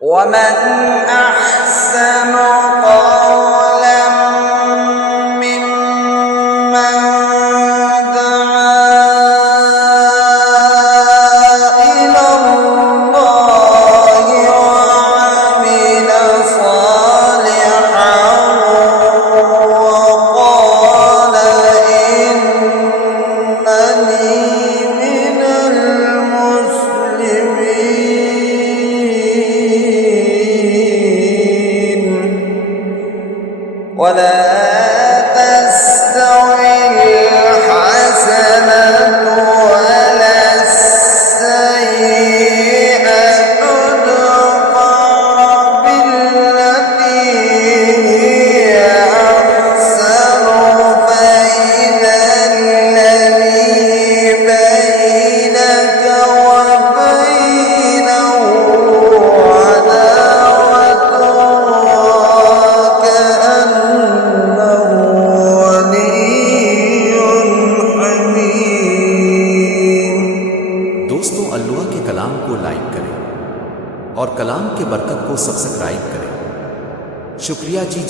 ومن أحسن قولا ممن دعا إلى الله وعمل صالحا وقال إنني من المسلمين. ولا تستوي الحسنة ولا السيئة ادفع بالتي هي أحسن فإذا الذي بينك وبينه عداوة كأنه ولي حميم. दोस्तों, अल्लाह के कलाम को लाइक करें और कलाम के बरकत को सब्सक्राइब करें। शुक्रिया जी।